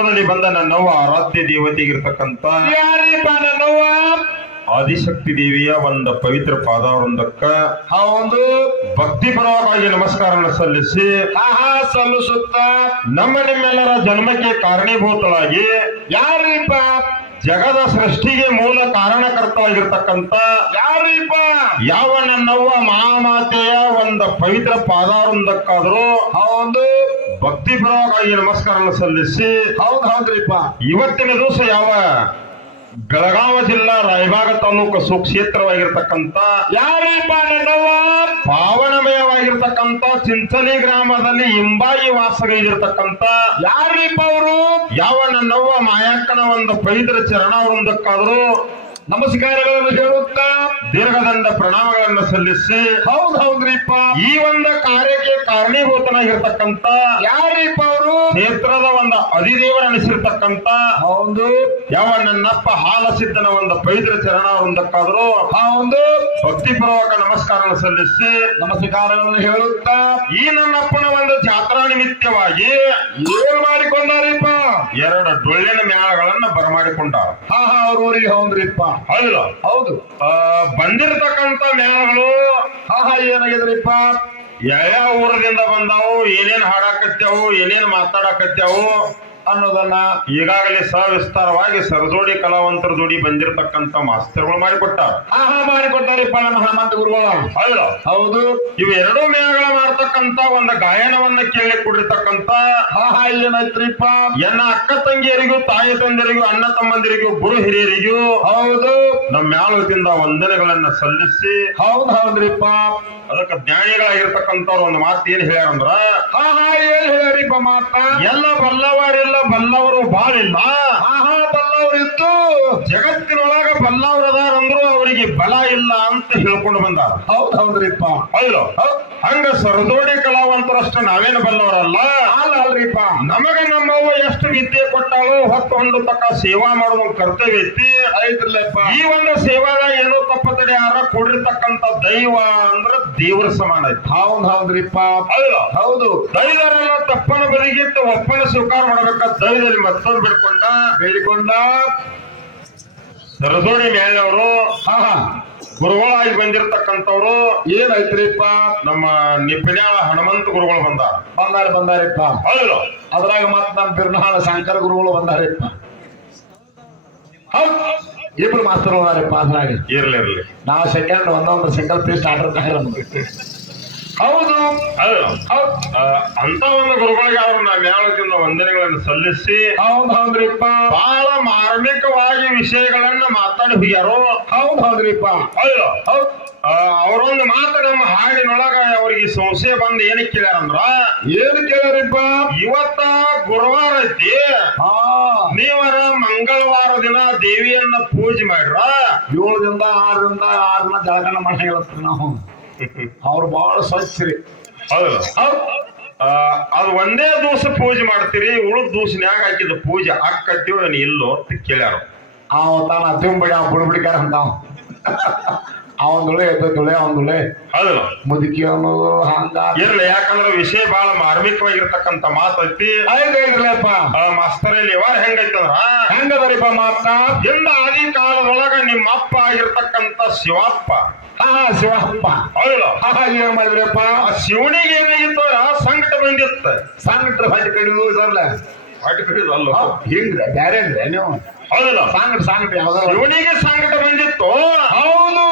ಗ್ರಾಮದಲ್ಲಿ ಬಂದ ನನ್ನವ್ವ ಆರಾಧ್ಯ ದೇವತೆಗಿರ್ತಕ್ಕಂತ ಯಾರಿಪ್ಪ ಆದಿಶಕ್ತಿ ದೇವಿಯ ಒಂದು ಪವಿತ್ರ ಪಾದಾವೃಂದಕ್ಕ ಆ ಒಂದು ಭಕ್ತಿಪರವಾಗಿ ನಮಸ್ಕಾರ ಸಲ್ಲಿಸಿ ಆಹಾ ಸಲ್ಲಿಸುತ್ತ? ನಮ್ಮ ನಿಮ್ಮೆಲ್ಲರ ಜನ್ಮಕ್ಕೆ ಕಾರಣೀಭೂತಳಾಗಿ ಯಾರಿಪ್ಪ ಜಗದ ಸೃಷ್ಟಿಗೆ ಮೂಲ ಕಾರಣಕರ್ತವಾಗಿರ್ತಕ್ಕಂತ ಯಾರೀಪ ಯಾವ ನನ್ನವ್ವ ಮಹಾಮಾತೆಯ ಒಂದು ಪವಿತ್ರ ಪಾದಾರೊಂದಕ್ಕಾದ್ರೂ ಆ ಒಂದು ಭಕ್ತಿಪರವಾಗಿ ನಮಸ್ಕಾರ ಸಲ್ಲಿಸಿ ಹೌದ್ ಹೌದ್ರಿಪ್ಪ. ಇವತ್ತಿನ ದಿವಸ ಯಾವ? ಬೆಳಗಾವ ಜಿಲ್ಲಾ ರಾಯಭಾಗ ತಾಲೂಕು ಸುಕ್ಷೇತ್ರವಾಗಿರ್ತಕ್ಕಂತ ಯಾರಪ್ಪ ನನ್ನವ್ವ ಪಾವನಮಯವಾಗಿರ್ತಕ್ಕಂತ ಚಿಂಚಲಿ ಗ್ರಾಮದಲ್ಲಿ ಇಂಬಾಯಿ ವಾಸಗೈದಿರ್ತಕ್ಕಂತ ಯಾರಿಪ್ಪ ಅವರು? ಯಾವ ನನ್ನವ್ವ ಮಾಯಕ್ಕನ ಒಂದು ಪೈದ್ರ ಚರಣವೃಂದಕ್ಕಾದರೂ ನಮಸ್ಕಾರಗಳನ್ನು ಹೇಳುತ್ತಾ ದೀರ್ಘದಂಡ ಪ್ರಣಾಮಗಳನ್ನು ಸಲ್ಲಿಸಿ ಹೌದ್ ಹೌದ್ರಿಪ್ಪ. ಈ ಒಂದು ಕಾರ್ಯಕ್ಕೆ ಕಾರಣೀಭೂತನಾಗಿರ್ತಕ್ಕಂತ ಯಾರೀಪ ಅವರು? ಕ್ಷೇತ್ರದ ಒಂದು ಅಧಿದೇವರ ಅನಿಸಿರ್ತಕ್ಕಂತ ಹೌದು. ಯಾವ ನನ್ನಪ್ಪ ಹಾಲಸಿದ್ದನ ಒಂದು ಪವಿತ್ರ ಒಂದಕ್ಕಾದ್ರು ಆ ಒಂದು ಭಕ್ತಿಪೂರ್ವಕ ನಮಸ್ಕಾರ ಸಲ್ಲಿಸಿ ನಮಸ್ಕಾರಗಳನ್ನು ಹೇಳುತ್ತಾ? ಈ ನನ್ನಪ್ಪನ ಒಂದು ಜಾತ್ರಾ ನಿಮಿತ್ತವಾಗಿ ಏನ್ ಮಾಡಿಕೊಂಡಾರೀಪ ಎರಡು ಬರಮಾಡಿಕೊಂಡಾರ ಹಾ ಹಾ ಅವ್ರ ಊರಿಗೆ ಹೌದ್ರಿಪ್ಪ ಹೌದು. ಹೌದು. ಬಂದಿರತಕ್ಕಂತ ಮೇಳಗಳು ಹಾ ಹಾ ಏನಾಗಿದ್ರಿಪ್ಪ? ಯಾವ ಊರದಿಂದ ಬಂದಾವು ಏನೇನ್ ಹಾಡಾಕತ್ಯಾವು ಏನೇನ್ ಮಾತಾಡಕತ್ಯಾವು ಅನ್ನೋದನ್ನ ಈಗಾಗಲೇ ಸವಿಸ್ತಾರವಾಗಿ ಸರಜೋಡಿ ಕಲಾವಂತರ ಜೋಡಿ ಬಂದಿರತಕ್ಕಂತ ಮಾಸ್ತರ್ಗಳು ಮಾಡಿಕೊಟ್ಟಾರ ಹಾ ಹಾ ಮಾಡಿಕೊಟ್ಟಾರಿಪ್ಪ ನಮ್ಮ ಹನುಮಂತ ಗುರುಗಳು. ಹೌದು. ಹೌದು. ಇವು ಎರಡೂ ಮೇಳಗಳ ಮಾಡ್ತಕ್ಕಂತ ಒಂದು ಗಾಯನವನ್ನ ಕೇಳಿ ಕೊಡಿರ್ತಕ್ಕಂತ ಹಾ ಹಾ ಏನೈತ್ರಿಪ್ಪ ಎನ್ನ ಅಕ್ಕ ತಂಗಿಯರಿಗೂ ತಾಯಿ ತಂದೆಯರಿಗೂ ಅಣ್ಣ ತಮ್ಮಂದಿರಿಗೂ ಗುರು ಹಿರಿಯರಿಗೂ ಹೌದು. ನಮ್ಮ ಮ್ಯಾಲದಿಂದ ವಂದನೆಗಳನ್ನ ಸಲ್ಲಿಸಿ. ಹೌದು ಹೌದ್ರಿಪ್ಪ. ಅದಕ್ಕೆ ಜ್ಞಾನಿಗಳಾಗಿರ್ತಕ್ಕಂಥವ್ರು ಒಂದು ಮಾತು ಏನ್ ಹೇಳ್ಯಾರಂದ್ರ ಹಾ ಹಾ ಏನ್ ಹೇಳಿಪ್ಪ ಮಾತ ಎಲ್ಲ ಬಲ್ಲವರೆಲ್ಲ ಬಲ್ಲವರು ಬಾಳಿಲ್ಲ. ಹಾ ಹಾ ಬಲ್ಲವ್ರು ಇತ್ತು ಜಗತ್ತಿನೊಳಗ ಬಲ್ಲವ್ರು ಅದಾರಂದ್ರು ಅವರಿಗೆ ಬಲ ಇಲ್ಲ ಅಂತ ಹೇಳ್ಕೊಂಡು ಬಂದಾರ. ಹೌದ್ ಹೌದ್ರಿಪ್ಪ ಹೌದು. ಹೌದ್. ಹಂಗ ಸರದೋಡಿ ಕಲಾವಂತರಷ್ಟ ನಾವೇನು ಬಲ್ಲವರಲ್ಲ? ಅಲ್ಲ ಅಲ್ರಿಪ್ಪ ನಮಗ ನಮ್ಮವ್ವ ಎಷ್ಟು ವಿದ್ಯೆ ಕೊಟ್ಟಾಳು ಹೊತ್ತು ಹೊಂದು ತಕ್ಕ ಸೇವಾ ಮಾಡುವ ಕರ್ತವ್ಯ ಐತಿ. ಐತ್ರಲ್ಲಪ್ಪ ಈ ಒಂದು ಸೇವಾದಾಗ ಏನೋ ತಪ್ಪತಡೆ ಯಾರ ಕೊಡಿರ್ತಕ್ಕಂತ ದೈವ ಅಂದ್ರ ದೇವರ ಸಮಾನ ಐತಿ. ಹೌದ್ ಹೌದ್ರಿಪ್ಪ ಹೌದು. ಹೌದು. ದೈವರೆಲ್ಲ ತಪ್ಪನ ಬದಿಗಿಟ್ಟು ಒಪ್ಪನ ಸ್ವೀಕಾರ ಮಾಡ್ಬೇಕ ದೈವದಲ್ಲಿ ಮತ್ತೊಂದು ಬಿಡ್ಕೊಂಡ? ಬೇಡಿಕೊಂಡ. ಸರದೋಡಿ ಮೇಲೆಯವರು ಹಾ ಹಾ ಗುರುಗಳಾಗಿ ಬಂದಿರತಕ್ಕಂಥವ್ರು ಏನಾಯ್ತ್ರಿಪ್ಪ ನಮ್ಮ ನಿಪ್ಪಿನ್ಯಾಳ ಹನುಮಂತ ಗುರುಗಳು ಬಂದಾರ ಬಂದಾರ ಬಂದಾರಿಪ್ಪ. ಹೌದು. ಅದ್ರಾಗ ಮತ್ ನಮ್ಮ ಬಿರ್ನಾಳ ಶಂಕರ ಗುರುಗಳು ಬಂದಾರಿಪ್ಪ. ಹೌದ್. ಇಬ್ರು ಮಾಸ್ತರ್ ಹೋದಾರಿಪ್ಪ ಅದ್ರಾಗ. ಇರ್ಲಿ ಇರ್ಲಿ. ನಾವು ಸೆಕೆಂಡ್ ಒಂದೊಂದು ಸಿಂಗಲ್ ಪೀಸ್ ಆರ್ಡರ್ ಹೌದು ಹೌದು. ಅಂತ ಒಂದು ಗುರುಗಳಿಗೆ ಅವರು ನಾವು ಮೇಳದಿಂದ ವಂದನೆಗಳನ್ನು ಸಲ್ಲಿಸಿ ಹೌದ್ ಹೌದ್ರಿಪ್ಪ. ಬಹಳ ಮಾರ್ಮಿಕವಾಗಿ ವಿಷಯಗಳನ್ನ ಮಾತಾಡಿ ಹೋಗ್ಯಾರೋ ಹೌದ್ ಹೌದ್ರಿಪ್ಪ. ಹೌದು ಹೌದ್. ಆ, ಅವರೊಂದು ಮಾತು ನಮ್ಮ ಹಾಡಿನೊಳಗ ಅವ್ರಿಗೆ ಸಂಶಯ ಬಂದು ಏನಕ್ಕೆ ಕೇಳ್ಯಾರಂದ್ರ? ಏನು ಕೇಳ್ಯಾರಿಪ್ಪ? ಇವತ್ತ ಗುರುವಾರ ಐತಿ. ನೀವರ ಮಂಗಳವಾರ ದಿನ ದೇವಿಯನ್ನ ಪೂಜೆ ಮಾಡ್ರ. ಏಳರಿಂದ ಆರರಿಂದ ಆರನ್ನ ಜಳಕನ ಮಾಡಂಗಿಲ್ಲ ನಾವು. ಅವ್ರು ಬಹಳ ಸ್ವಚ್ಛ ರೀ ಹೌದು. ಅದು ಒಂದೇ ದಿವಸ ಪೂಜೆ ಮಾಡ್ತೀರಿ ಉಳಿದ ದಿವಸನ್ಯಾಗ ಹಾಕಿದ ಪೂಜೆ. ಅಕ್ಕತ್ತೀವ ನಾನು ಇಲ್ಲೋ ಅಂತ ಕೇಳ್ಯಾರ. ಅವ ತಾನ ಅತ್ತಿಂಬಡಿ ಅವ್ ಬುಡ್ಬಿಡಿಕಾರ ಅಂತ ಅವಂದುಳೆ ದುಳೆ ಎದ್ದ ದುಳೆ ಅವನ್ ದುಳೆ ಹೌದು. ಮುದುಕಿ ಅನ್ನೋದು ಹಂಗ. ಇರ್ಲಿ ಯಾಕಂದ್ರೆ ವಿಷಯ ಬಹಳ ಮಾರ್ಮಿಕವಾಗಿರ್ತಕ್ಕಂತ ಮಾತೈತಿ ಐದ್ರಲ್ಲಪ್ಪ ಆ ಮಾಸ್ತರಲ್ಲಿ ವ್ಯವಹಾರ ಹೆಂಗೈತಂದ್ರ? ಹೆಂಗದರಿಪ್ಪ ಮಾತ? ಹಿಂದ ಆದಿ ಕಾಲದೊಳಗ ನಿಮ್ಮ ಅಪ್ಪ ಆಗಿರ್ತಕ್ಕಂತ ಶಿವಪ್ಪ ಹಾ ಶಿವಪ್ಪ ಹೌದು. ಹಾ ಏನ್ ಮಾಡಿದ್ರಪ್ಪ? ಆ ಶಿವನಿಗೆ ಏನಾಗಿತ್ತು ಆ ಸಂಕಟ ಬಂದಿತ್ತ. ಸಂಕಟ ಹೊಟ್ಟೆ ಕಡಿದು ಸರ್ಲ ಹೊಟ್ಟೆ ಕಡಿದು ಅಲ್ಲ? ಹಿಂಗ್ರ? ಬ್ಯಾರೆ ಅಂದ್ರೆ ನೀವು? ಹೌದಲ್ಲ. ಸಂಕಟ ಸಂಕಟ ಯಾವ್ದು. ಶಿವನಿಗೆ ಸಂಕಟ ಬಂದಿತ್ತು. ಹೌದು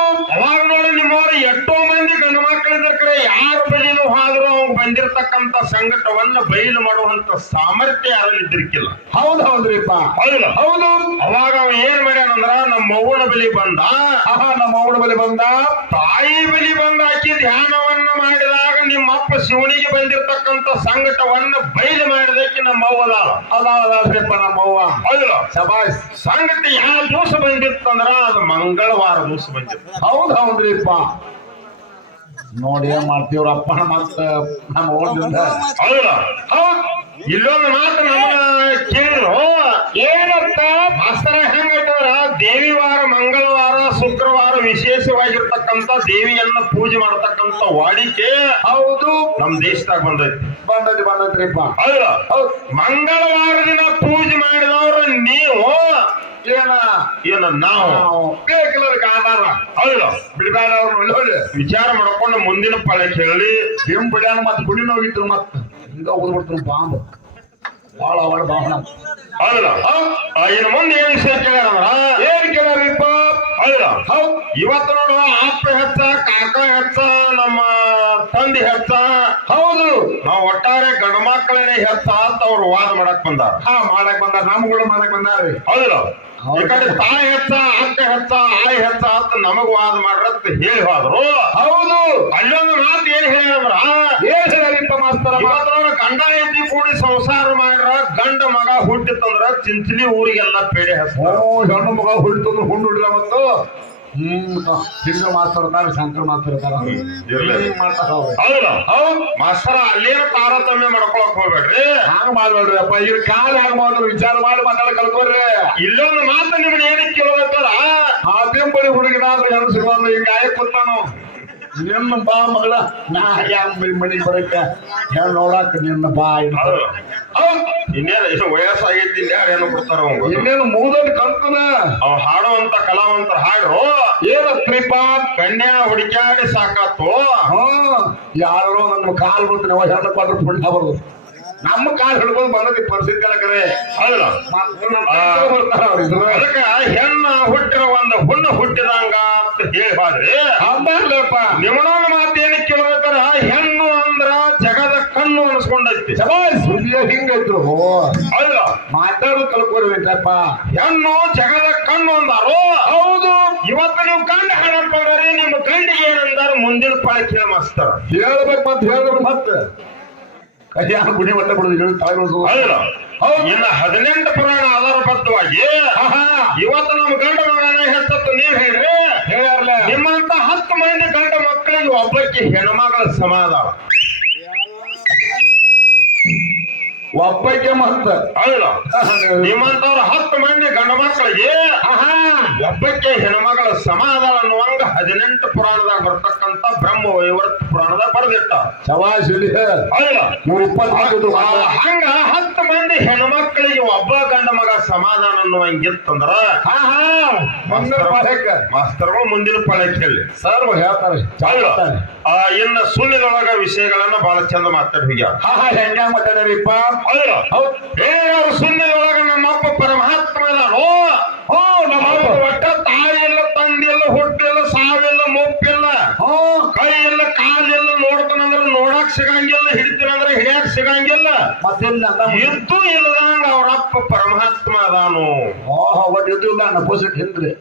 ಸಂಕಟವನ್ನ ಬಯಲು ಮಾಡುವಂತ ಸಾಮರ್ಥ್ಯ ಯಾರಲ್ಲಿ ಇದ್ರಿಕಿಲ್ಲ ಹೌದ್ ಹೌದ್ರಿಪ್ಪ ಹೌದು. ಹೌದು. ಅವಾಗ ಅವ ಏನ್ ಮಾಡ್ಯಾನಂದ್ರ ನಮ್ಮ ಮೌನ ಬಲಿ ಬಂದ. ಅಹಾ ನಮ್ಮ ಅವಳ ಬಲಿ ಬಂದ. ತಾಯಿ ಬಲಿ ಬಂದ ಆಕಿ ಧ್ಯಾನವನ್ನ ಮಾಡಿದಾಗ ನಿಮ್ಮ ಅಪ್ಪ ಶಿವನಿಗೆ ಬಂದಿರತಕ್ಕಂತ ಸಂಕಟವನ್ನ ಬಯಲು ಮಾಡಿದಕ್ಕೆ ನಮ್ಮ ಅವ್ವದ ಅದಾದ್ರಿಪ್ಪ ನಮ್ಮ ಅವ್ವ. ಹೌದು. ಶಬಾಸ್ ಸಂಕಟ ಯಾವ ದಿವಸ ಬಂದಿತ್ತಂದ್ರ ಅದು ಮಂಗಳವಾರ ದಿವಸ ಬಂದಿತ್ತು. ಹೌದ್ ಹೌದ್ರಿಪ್ಪ ನೋಡಿ ಏನ್ ಮಾಡ್ತೀವ್ರ ಅಪ್ಪನ ಮತ್ತ ನಮ್ಮ ಓದಿಂದ ಇಲ್ಲೊಂದು ಮಾತು ನಮ್ಮ ಕೇಳಿದ್ರು. ಏನಂತ? ಮಾಸ್ತರ ಹೆಂಗೈತಂದ್ರ ದೇವಿವಾರ ಮಂಗಳವಾರ ಶುಕ್ರವಾರ ವಿಶೇಷವಾಗಿರ್ತಕ್ಕಂಥ ದೇವಿಯನ್ನ ಪೂಜೆ ಮಾಡತಕ್ಕಂತ ವಾಡಿಕೆ ಹೌದು. ನಮ್ ದೇಶದಾಗ ಬಂದೈತಿ. ಬಂದೈತಿ ಬಂದೈತ್ರಿಪ್ಪ. ಹೌದು? ಹೌದ್. ಮಂಗಳವಾರ ದಿನ ಪೂಜೆ ಏನ? ನಾವು? ನಾವು. ಆಧಾರ. ಹೌದು. ಬಿಡಬೇಡ ಅವ್ರು ನೋಡಿ. ವಿಚಾರ ಮಾಡ್ಕೊಂಡು ಮುಂದಿನ ಪಳೆ ಕೇಳಿ ಭೀಮ್ ಬಿಡ್ಯಾನ ಮತ್ತೆ ಗುಡಿ ನೋವಿದ್ರು ಮತ್ತೆ. ಹಿಂಗ ಓದ್ಬಿಡ್ತಾರೆ ಬಾಂಬ್. ಬಾಳ ಅವಳ ಭಾವನ ಹೌದಲ್ಲ ಇನ್ನು ಮುಂದೆ ಏನ್ ವಿಷಯ ಕೇಳ ಏನ್ ಕೇಳ್ಯಾರಿಪ್ಪ ಹೌದಲ್ಲ ಹೌದ್. ಇವತ್ತು ನೋಡು ಅಪ್ಪ ಹೆಚ್ಚ ಕಾಕ ಹೆಚ್ಚ ನಮ್ಮ ತಂದೆ ಹೆಚ್ಚ. ಹೌದು. ನಾವು ಒಟ್ಟಾರೆ ಗಂಡ ಮಕ್ಕಳೇ ಹೆಚ್ಚ ಅಂತ ಅವ್ರು ವಾದ ಮಾಡಕ್ ಬಂದಾರ. ಹಾ ಮಾಡಕ್ ಬಂದಾರ. ನಮ್ಗಳು ಮಾಡಕ್ ಬಂದಾರ್ರಿ. ಹೌದಲ್ಲ ಕಡೆ ತಾಯಿ ಹೆಚ್ಚ ಅಕ್ಕ ಹೆಚ್ಚ ಆಯ್ ಹೆಚ್ಚ ಅಂತ ನಮಗ್ ವಾದ ಮಾಡ್ರತ್ ಹೇಳಿ ಹೋದ್ರು. ಹೌದು. ಅಲ್ಲೊಂದು ಮಾತು ಏನ್ ಹೇಳಿದ್ರ ಏನ್ ಹೇಳ್ಯಾರಿಪ್ಪ ಮಾಸ್ತರ ಮಾತ್ರ ಗಂಡ ಹೆಂಡತಿ ಕೂಡಿ ಸಂಸಾರ ಮಾಡ್ರ ಗಂಡ ಮಗ ಹುಟ್ಟಿತ್ತಂದ್ರ ಚಿಂಚಲಿ ಊರಿಗೆಲ್ಲ ಪೇಡೆ ಹೆಸರು ಗಂಡು ಹೆಣ್ಣು ಮಗ ಹುಟ್ಟಿತಂದ್ರೆ ಹುಣ್ಣು ಹುಡ್ಲ ಮತ್ತು? ಮಾಸ್ತರ ಮಾತಾಡ್ತಾರ ಶಂಕರ್ ಮಾತಾಡ್ತಾರ ಮಾಡ್ತಾರ ಮಾಸ್ತರ ಅಲ್ಲೇನು ತಾರತಮ್ಯ ಮಾಡ್ಕೊಳಕ್ ಹೋಗ್ಬೇಡ್ರಿ. ಹಂಗ ಮಾಡ್ಬೇಡ್ರಿ ಅಪ್ಪ ಇವ್ರ ಕಾಲ ಹ್ಯಾಂಗ ಮಾಡಿದ್ರು ವಿಚಾರ ಮಾಡಿ ಮಾತಾಡ ಕಲ್ಕೋರಿ ಇಲ್ಲೊಂದು ಮಾತು ನಿಮ್ಗೆ ಏನಕ್ಕೆ ಕೇಳಬೇಕಲ್ಲ ಆ ಬೆಂಬಳಿ ಹುಡುಗಿನ ಹೆಣ್ಣು ಸಿಗೋದು ಹಿಂಗ ಆಯ್ಕೆ ಕೂತಾನು ನಿನ್ನ ಬಾ ಮಗಳ ನಾ ಯಾವ ಮನೆಗೆ ಬರಕ? ಹೆಣ್ಣು ನೋಡಾಕ ನಿನ್ನ ಬಾ ಇನ್ನು. ಇನ್ನೇನು ಇದು ವಯಸ್ಸಾಗೈತಿ ಏನು ಕೊಡ್ತಾರ ಅವಂಗ? ಇನ್ನೇನು ಮೂದಲ್ಲಿ ಕಂತನ ಅವ್ ಹಾಡುವಂತ ಕಲಾವಂತರ ಹಾಡ್ರು. ಏನತ್ರಿಪ್ಪ ಕನ್ಯಾ ಹುಡುಕ್ಯಾಡಿ ಸಾಕಾತು. ಯಾರೋ ನಮ್ಮ ಕಾಲ್ ಬಿಡ್ತೀನಿ ಅವ ಹೆಣ್ಣು ಪಾತ್ರ ಪುಣ್ಯ ಬರೋದು. ನಮ್ಮ ಕಾಲ್ ಹಿಡ್ಕೊಂಡು ಬಂದದಿ ಪರಿಸ್ಥಿತಿ ಕಲಕರೆ ಇದ್ರ ಅದಕ್ಕ ಹೆಣ್ಣ ಹುಟ್ಟಿರ ಒಂದು ಹುಣ್ಣು ಹುಟ್ಟಿದಂಗ ಅಂತ ಹೇಳಿ ಹೋದ್ರಿ ಅಂದಾರ್ಲಪ್ಪ ನಿಮ್ಮನೊಂದು ಮಾತು ಏನಕ್ಕೆ ಕೇಳ್ಬೇಕಾರ ಹೆಣ್ಣು ಅಂದ್ರ ಜಗದ ಕಣ್ಣು ಅನ್ಸ್ಕೊಂಡೈತಿ. ಸುದ್ದಿಯ ಹಿಂಗೈತ್ರು. ಅಲ್ಲ ಮಾತಾಡು ಕಲ್ಕೋರ್ಬೇಕಪ್ಪ ಹೆಣ್ಣು ಜಗದ ಕಣ್ಣು ಅಂದಾರು? ಹೌದು. ಇವತ್ತು ನೀವು ಕಂಡ ಹಾಡಪ್ಪ ನಿಮ್ಮ ಕಂಡಿಗೆ ಏನಂದಾರ ಮುಂದಿನ ಪಾಳಿ ಕೇಳ ಮಾಸ್ತರ. ಹೇಳ್ಬೇಕು ಮತ್ತೆ ಹೇಳಿದ್ರು ಮತ್ತೆ ಕಲ್ಯಾಣ ಗುಡಿ ಹೇಳಿ ತಾಯಿಗಳು. ಇನ್ನ ಹದಿನೆಂಟು ಪುರಾಣ ಆಧಾರಬದ್ಧವಾಗಿ ಇವತ್ತು ನಮ್ಮ ಗಂಡ ಮಗನ ಹೆತ್ತತ್ತು ನೀವ್ ಹೇಳ್ರಿ. ನಿಮ್ಮಂತ ಹತ್ತು ಮಂದಿ ಗಂಡ ಮಕ್ಕಳಿಗೆ ಒಬ್ಬಕ್ಕೆ ಹೆಣ್ಮಗಳ ಸಮಾಧಾನ. ಒಬ್ಬಕ್ಕೆ ಮತ್ತ ಹೌದಲ್ಲ ನಿಮ್ಮಂತವ್ರ ಹತ್ತು ಮಂದಿ ಗಂಡ ಮಕ್ಕಳಿಗೆ ಒಬ್ಬಕ್ಕೆ ಹೆಣ್ಮಗಳ ಸಮಾಧಾನ ಅನ್ನುವಂಗ ಹದಿನೆಂಟು ಪುರಾಣದಾಗ ಬರ್ತಕ್ಕಂತ ಬ್ರಹ್ಮ ವೈವರ್ತ ಪುರಾಣದಾಗ ಬರೆದಿಟ್ಟ. ಹಂಗ ಹತ್ತು ಮಂದಿ ಹೆಣ್ಮಕ್ಳಿಗೆ ಒಬ್ಬ ಗಂಡ ಮಗ ಸಮಾಧಾನ ಅನ್ನುವಂಗಿತ್ತಂದ್ರ ಮಾಸ್ತರ್ಗಳು ಮುಂದಿನ ಪಾಳೆ ಕೇಳಿ ಸರ್ ಹೇಳ್ತಾರೆ. ಇನ್ನ ಸುಳ್ಳಿನೊಳಗ ವಿಷಯಗಳನ್ನ ಬಹಳ ಚಂದ ಮಾತಾಡಿ ಹೋಗ್ಯಾರ. ಹಾ ಹಾ ಹೆಂಗ ಮಾತಾಡ್ಯಾರಿಪ್ಪ? ಹೌದಲ್ಲ? ಅವ್ರ ಸುಳ್ಳಿದೊಳಗ ನಮ್ಮಪ್ಪ ಪರಮಾತ್ಮ ಇದಾನೋ ಹೋ ನಮ್ಮ ಅವ್ರು ಒಟ್ಟ ತಾಯಿ ಇಲ್ಲ ತಂದಿಲ್ಲ ಹುಟ್ಟಿಲ್ಲ ಸಾವಿಲ್ಲ ಮುಪ್ಪಿಲ್ಲ ಹೋ. ಕೈ ಇಲ್ಲ ಕಾಲಿಲ್ಲ ನೋಡ್ತಾನಂದ್ರ ನೋಡಕ್ ಸಿಗಂಗಿಲ್ಲ ಹಿಡಿತೀನಂದ್ರ ಹಿಡಿಯಕ್ ಸಿಗಂಗಿಲ್ಲ. ಇದ್ದು ಇಲ್ಲದಂಗ ಅವರಪ್ಪ ಪರಮಾತ್ಮ ಅದಾನು. ಓಹೋ ಒಟ್ಟು ಇದ್ದಿಲ್ಲ ನಪೋಸಿಟ್ ಹಿಂದ್ರಿ.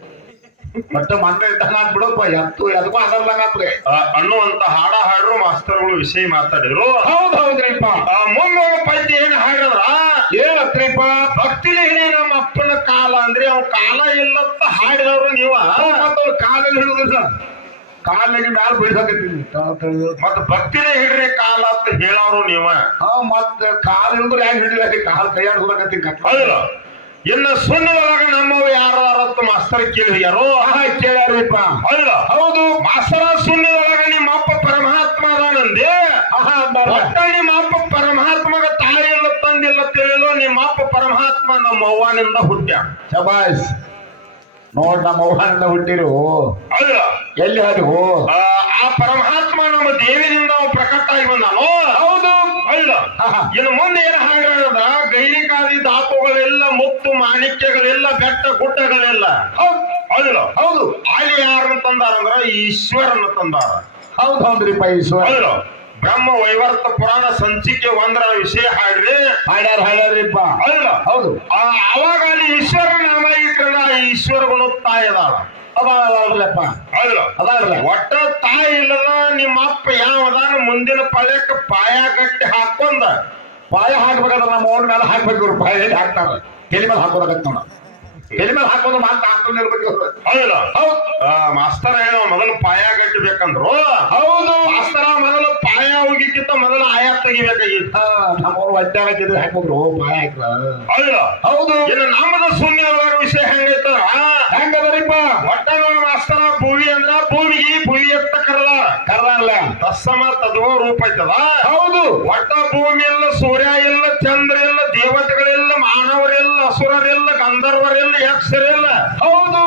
ಮತ್ತೆ ಮಂಗ ಇದ್ದಂಗ ಬಿಡಪ್ಪ ಎತ್ತು ಎದಕ್ಕೂ ಆಗಲ್ಲಂಗ ಆತ್ರಿ ಆ, ಅನ್ನುವಂತ ಹಾಡ ಹಾಡ್ರು ಮಾಸ್ತರ್ಗಳು ವಿಷಯ ಮಾತಾಡಿದ್ರು. ಹೌದ್ ಹೌದ್ರಿಪ್ಪ. ಆ ಮುಂದೋಗ ಪದ್ಯ ಏನ್ ಹಾಡಿದ್ರ ಏನತ್ರಿಪ್ಪ ಭಕ್ತಿ ಹಿಡಿ ನಮ್ಮ ಅಪ್ಪನ ಕಾಲ ಅಂದ್ರೆ ಅವ್ ಕಾಲ ಇಲ್ಲತ್ತ ಹಾಡಿದವ್ರು ನೀವ ಮತ್ತವ್ರು ಕಾಲಲ್ಲಿ ಹಿಡಿದ್ರ ಕಾಲಿಗೆ ಮ್ಯಾಲ ಬೀಳ್ಸಾಕತ್ತೀನಿ. ಮತ್ತ ಭಕ್ತಿನೇ ಹಿಡ್ರಿ ಕಾಲ ಅಂತ ಹೇಳೋರು ನೀವ. ಮತ್ತ ಕಾಲ ಹಿಡಿದ್ರೆ ಹೆಂಗ್ ಹಿಡಿದಾಕಿ ಕಾಲ ಕೈಯಾಡ್ ಹೋಗಕತ್ತೀನಿ ಇನ್ನು ಇನ್ನ ಸುಣ್ಣದೊಳಗ ನಮ್ಮವ್ ಅರತ್ತು ಮಾಸ್ತರ್ ಕೇಳಿಯಾರೋ ಹಾ ಕೇಳ್ಯಾರಿಪ್ಪ ಹೌದಲ್ಲ ಹೌದು. ನಮ್ಮ ಅವ್ವನಿಂದ ಹುಟ್ಟ್ಯ. ಶಬಾಸ್ ನೋಡ್ ನಮ್ಮ ಅವ್ವನಿಂದ ಹುಟ್ಟಿರು. ಅಲ್ಲ. ಎಲ್ಲಿ ಹಾದಿವು ಆ ಆ ಪರಮಾತ್ಮ ನಮ್ಮ ದೇವಿನಿಂದ ಪ್ರಕಟ ಆಗಿ ಬಂದಾನು? ಹೌದು. ಅಲ್ಲ. ಇನ್ನು ಮುಂದೆ ಏನು ಹಾಗಾದ? ಗೈರಿಕಾದಿ ಧಾತುಗಳೆಲ್ಲ ಮುತ್ತು ಮಾಣಿಕ್ಯಗಳೆಲ್ಲ ಬೆಟ್ಟ ಗುಡ್ಡಗಳೆಲ್ಲ. ಅಲ್ಲ. ಹೌದು. ಅಲ್ಲಿ ಯಾರನ್ನ ತಂದಾರಂದ್ರ ಈಶ್ವರನ ತಂದಾರ. ಹೌದು ಹೌದ್ರಿಪ್ಪ ಈಶ್ವರ. ಬ್ರಹ್ಮ ವೈವರ್ತ ಪುರಾಣ ಸಂಚಿಕೆ ಒಂದರ ವಿಷಯ ಹಾಡ್ರಿ. ಹಾಡ್ಯಾರ ಹಾಡ್ಯಾರಿಪ್ಪ ಅಲ್ಲ ಹೌದು. ಆ ಅವಾಗ ಅಲ್ಲಿ ಈಶ್ವರ ನಾಮ ಇಟ್ರಲ್ಲ ಆ ಈಶ್ವರ ಗುಣ ತಾಯಿ ಅದಾಳ. ಅಲ್ಲ ಒಟ್ಟ ತಾಯಿ ಇಲ್ಲದ ನಿಮ್ಮ ಅಪ್ಪ ಯಾವದಾನ ಮುಂದಿನ ಪಳ್ಯಕ್ಕೆ ಪಾಯ ಕಟ್ಟಿ ಹಾಕೊಂಡ ಪಾಯ ಹಾಕ್ಬೇಕಾದ್ರೆ ನಮ್ಮ ಓಡ್ ಮೇಲೆ ಹಾಕ್ಬೇಕು ಪಾಯ ಹಾಕ್ತಾರ? ತಲೆ ಮೇಲೆ ಹಾಕೋದಾಗತ್ತ ನೋಡ. ತಲೆ ಮೇಲೆ ಹಾಕೋದು ಮಾತು ಹಾಕೊಂಡು ಇರ್ಬೇಕು. ಹೌದಲ್ಲ ಹೌದು. ಮಾಸ್ತರ ಹೇಳೋ ಮೊದಲು ಪಾಯ ಕಟ್ಟಬೇಕಂದ್ರು ಹೌದು. ಮಾಸ್ತರ ಮೊದಲು ಪಾಯ ಹೋಗಿಕ್ಕಿಂತ ಮೊದಲು ಆಯಾ ತೆಗಿಬೇಕಾಗಿತ್ತು. ನಮ್ಮವ್ರು ಒಟ್ಟೆ ಹಾಕಿದ್ರೆ ಹಾಕ್ಬೇಕು ಪಾಯ ಹಾಕ್ರ. ಹೌದಲ್ಲ ಹೌದು. ಇನ್ನು ನಮ್ಮದ ಶೂನ್ಯ ವಿಷಯ ಹೆಂಗೈತ ಹೆಂಗದರಿಪ್ಪ? ಒಟ್ಟ ಮಾಸ್ತರ ಭೂವಿ ತತ್ಸಮ ತದ್ವ ರೂಪ ಐತದ ಹೌದು. ಒಟ್ಟ ಭೂಮಿ ಇಲ್ಲ ಸೂರ್ಯ ಇಲ್ಲ ಚಂದ್ರ ಇಲ್ಲ ದೇವತೆಗಳಿಲ್ಲ ಮಾನವರಿಲ್ಲ ಅಸುರರಿಲ್ಲ ಗಂಧರ್ವರಿಲ್ಲ ಯಕ್ಷರಿಲ್ಲ. ಹೌದು.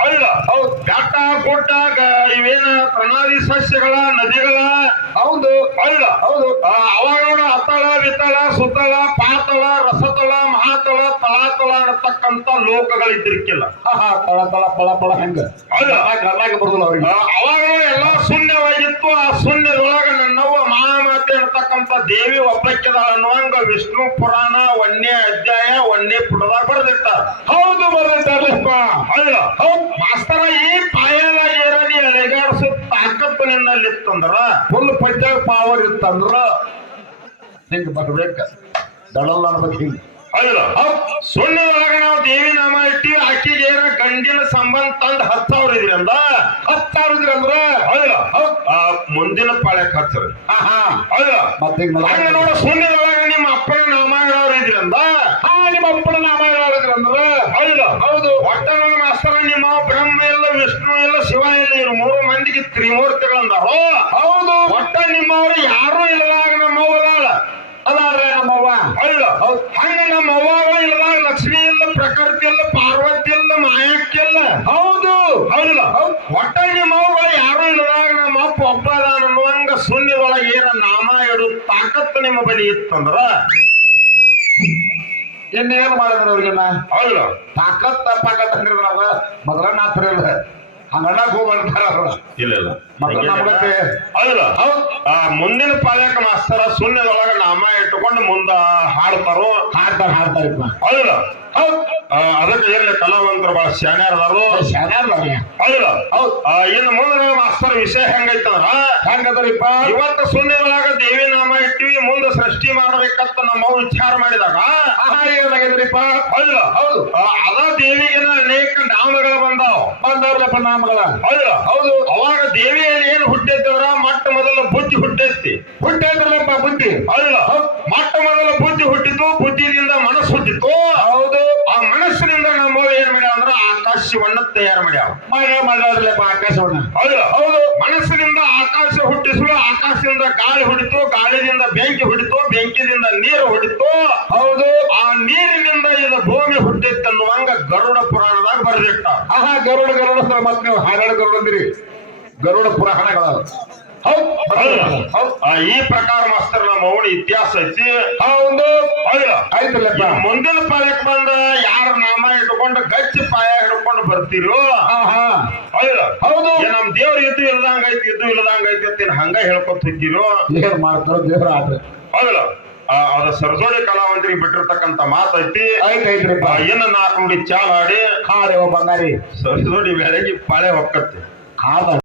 ಅಲ್ಲ ಹೌದು. ಬೆಟ್ಟ ಗುಡ್ಡ ಇವೇನ ಪ್ರಣಾದಿ ಸಸ್ಯಗಳ ನದಿಗಳ? ಹೌದು. ಅಲ್ಲ. ಹೌದು. ಅವಾಗ ಅತಳ ವಿತಳ ಸುತಳ ಪಾತಳ ರಸತಳ ಮಹಾತಳ ತಳಾತಳ ಲೋಕಗಳು ಲೋಕಗಳಿದ್ದಿರ್ಕಿಲ್ಲ ತಳ ತಳ ಪಳ ಪಳ ಹೆಂಗ? ಬರುದಿಲ್ಲ ಅವ್ರಿಗೆ. ಅವಾಗ ಎಲ್ಲ ಶೂನ್ಯವಾಗಿತ್ತು. ಆ ಶೂನ್ಯದೊಳಗ ನನ್ನವ್ವ ಮಹಾಮಾತೆ ಇರ್ತಕ್ಕಂಥ ದೇವಿ ಒಬ್ಬಕ್ಕಿದಾಳ ಅನ್ನುವಂಗ ವಿಷ್ಣು ಪುರಾಣ ಒಂದೇ ಅಧ್ಯಾಯ ಒಂದೇ ಪುಟದಾಗ ಬರೆದಿರ್ತಾರ ಹೌದು ಬರ್ದಿರ್ತಾರ ಅಲ್ಲ ಮಾಸ್ತರ ಈ ಪಾಯದಾಗ ಏರನಿ ಅಲೆಗಾಡಿಸೋ ತಾಕತ್ತು ನಿನ್ನಲ್ಲಿತ್ತಂದ್ರ? ಫುಲ್ ಪಂಚಾಯ ಪಾವರ್ ಇತ್ತಂದ್ರ? ಹಿಂಗ್ ಬರ್ಬೇಕ? ದಳಲ್ಲ ಅನ್ಬೇಕು ಹಿಂಗ್. ಅಲ್ಲ ಸುಣ್ಣದೊಳಗೆ ನಾವು ದೇವಿ ನಾಮ ಇಟ್ಟಿ ಆಕಿಗೆ ಏನ ಗಂಡಿನ ಸಂಬಂಧ ತಂದು ಹತ್ತು ಸಾವಿರ ಇದ್ರಿ ಅಂದ ಹತ್ತು ಸಾವಿರ ಇದ್ರಿ ಅಂದ್ರ? ಆ, ಮುಂದಿನ ಪಾಳ್ಯಕ್ ಹಚ್ಚರಿ ಹಾ ಹಾ. ಮತ್ತೆ ಹಿಂಗ್ ನೋಡ ನೋಡ ಸುಣ್ಣದೊಳಗ ನಿಮ್ಮ ಅಪ್ಪನ ನಾಮ ಹೇಳೋರು ಇದ್ರಿ ಅಂದ ಹಾ ನಿಮ್ಮ ಅಪ್ಪನ ನಾಮ ಹೇಳಿದ್ರಿ ಅಂದ್ರ? ಅಲ್ಲ ಹೌದು ಒಟ್ಟ ಮಾಸ್ತರ ನಿಮ್ಮ ಬ್ರಹ್ಮ ಇಲ್ಲ ವಿಷ್ಣು ಇಲ್ಲ ಶಿವ ಇಲ್ಲ ಇವ್ರು ಮೂರು ಮಂದಿಗೆ ತ್ರಿಮೂರ್ತಿಗಳಂದ ಹೌದು. ಒಟ್ಟ ನಿಮ್ಮವ್ರು ಯಾರು ಇಲ್ಲದಾಗ ನಮ್ಮ ಅದಾರ್ರೆ ನಮ್ಮವ್ವ. ಅಲ್ಲ ಹಂಗ ನಮ್ಮ ಅವ್ವಗಳು ಇಲ್ಲದಾಗ ಲಕ್ಷ್ಮಿ ಇಲ್ಲ ಪ್ರಕೃತಿ ಇಲ್ಲ ಪಾರ್ವತಿ ಇಲ್ಲ ಮಾಯಕ್ಕಿಲ್ಲ. ಹೌದು. ಹೌದಿಲ್ಲ? ಒಟ್ಟ ನಿಮ್ಮ ಅವ್ವಗಳು ಯಾರು ಇಲ್ಲದಾಗ ನಮ್ಮ ಅಪ್ಪ ಒಬ್ಬ ಅನ್ನುವಂಗ ಶೂನ್ಯದೊಳಗೆ ಏನ ನಾಮ ಇಡು ತಾಕತ್ತು ನಿಮ್ಮ ಬಳಿ ಇತ್ತಂದ್ರ? ಇನ್ನೇನ್ ಮಾಡಿದ್ರ ಅವ್ರಿಗೆಲ್ಲ? ಅಲ್ಲ ತಾಕತ್ ಪಾಕತ್ ಹಂಗಿದ್ರ ಮೊದಲ ನಾತ್ರಲ್ಲ ಹಂಗಣ್ಣಕ್ ಹೋಗ್ಬರ್ತಾರ ಅವ್ರು. ಇಲ್ಲ ಇಲ್ಲ. ಹೌದ್. ಆ ಮುಂದಿನ ಪಾಳ್ಯಕ ಮಾಸ್ತರ ಶೂನ್ಯದೊಳಗ ನಾಮ ಇಟ್ಟುಕೊಂಡು ಮುಂದ ಹಾಡ್ತಾರೋ? ಹಾಡ್ತಾರ ಹಾಡ್ತಾರಪ್ಪ ಆ, ಅದಕ್ಕೆ ಏನ್ ಕಲಾವಂತರು ಬಹಳ ಶಾಣ್ಯಾರದಾರು ಹೌದ್. ಆ, ಇನ್ನು ಮುಂದೆ ಮಾಸ್ತರ ವಿಷಯ ಹೆಂಗೈತಂದ್ರ? ಹೆಂಗದ್ರಿಪ್ಪ ಇವತ್ತು ಶೂನ್ಯದೊಳಗ ದೇವಿ ನಾಮ ಸೃಷ್ಟಿ ಮಾಡಬೇಕಂತ ನಮ್ಮ ವಿಚಾರ ಮಾಡಿದಾಗ ಆಹಾರಿಯಾಗಿದ್ರಿಪ್ಪ ಅಲ್ಲ ಹೌದು. ಅದ ದೇವಿಗಿನ ಅನೇಕ ನಾಮಗಳು ಬಂದಾವ. ಬಂದವ್ರಲ್ಲಪ್ಪ ನಾಮಗಳ ಅಲ್ಲ ಹೌದು. ಅವಾಗ ದೇವಿಯಲ್ಲಿ ಏನು ಹುಟ್ಟಿದ್ದವ್ರ ಮೊಟ್ಟ ಮೊದಲ ಬುದ್ಧಿ ಹುಟ್ಟೈತಿ ಹುಟ್ಟೈತಲ್ಲಪ್ಪ ಬುದ್ಧಿ. ಅಲ್ಲ ಮೊಟ್ಟ ಮೊದಲ ಬುದ್ಧಿ ಹುಟ್ಟಿದ್ದು ಬುದ್ಧಿಯಿಂದ ಮನಸ್ಸು ಹುಟ್ಟಿತ್ತು. ಹೌದು. ಆ ಮನಸ್ಸಿನಿಂದ ನಮ್ಮ ಏನ್ ಮಾಡ್ಯಾವ ಅಂದ್ರ ಆಕಾಶವನ್ನ ತಯಾರು ಮಾಡ್ಯಾವ. ಮಾಡ್ಯಾವ್ರಲ್ಲಪ್ಪ ಆಕಾಶವನ್ನ. ಅಲ್ಲ ಹೌದು. ಮನಸ್ಸಿನಿಂದ ಆಕಾಶ ಹುಟ್ಟಿಸಲು ಆಕಾಶದಿಂದ ಗಾಳಿ ಹೊಡಿತು ಗಾಳಿಯಿಂದ ಬೆಂಕಿ ಹೊಡಿತು ಬೆಂಕಿದಿಂದ ನೀರು ಹೊಡಿತು ಹೌದು. ಆ ನೀರಿನಿಂದ ಇದು ಭೂಮಿ ಹುಟ್ಟಿತ್ತನ್ನುವಂಗ ಗರುಡ ಪುರಾಣದಾಗ ಬರೆದಿಟ್ಟ ಆಹಾ ಗರುಡ ಗರುಡ ಸರ್ ಮತ್ತೆ ನೀವು ಹಾರಾಡ ಗರುಡ ಅಂದಿರಿ. ಗರುಡ ಪುರಾಣಗಳ ಈ ಪ್ರಕಾರ ಮಾಸ್ತರ್ ನಮ್ಮ ಅವನ ಇತಿಹಾಸ ಐತಿ. ಹೌದು. ಆಯ್ತಲ್ಲಪ್ಪ. ಮುಂದಿನ ಪಾಯಕ್ ಬಂದ ಯಾರ ನಾಮ ಇಟ್ಕೊಂಡು ಗಚ್ಚಿ ಪಾಯ ಹಿಡ್ಕೊಂಡು ಬರ್ತಿರೋ? ಹೌದು. ನಮ್ ದೇವ್ರ ಇದು ಇಲ್ದಂಗ ಐತಿ ಇದು ಇಲ್ದಂಗ ಐತಿ ಅಂತ ಹಂಗ ಹೇಳ್ಕೊತ ಹೋಗಿರೋ ಏನ್ ಮಾಡ್ತಾರೋ ದೇವ್ರ ಆಡ್ರಿ ಹೌದಿಲ್ಲ ಆ, ಅದ ಸರ್ಜೋಡಿ ಕಲಾವಂತರಿಗೆ ಬಿಟ್ಟಿರ್ತಕ್ಕಂತ ಮಾತೈತಿ. ಏನ ನಾಲ್ಕು ನುಡಿ ಚಾಲ್ ಆಡಿ ಹಾರಿ ಓ ಬಂಗಾರಿ. ಸರ್ಜೋಡಿ ಬೆಳಗ್ಗೆ ಪಾಳೆ ಹೊಕ್ಕತ್ತೆ.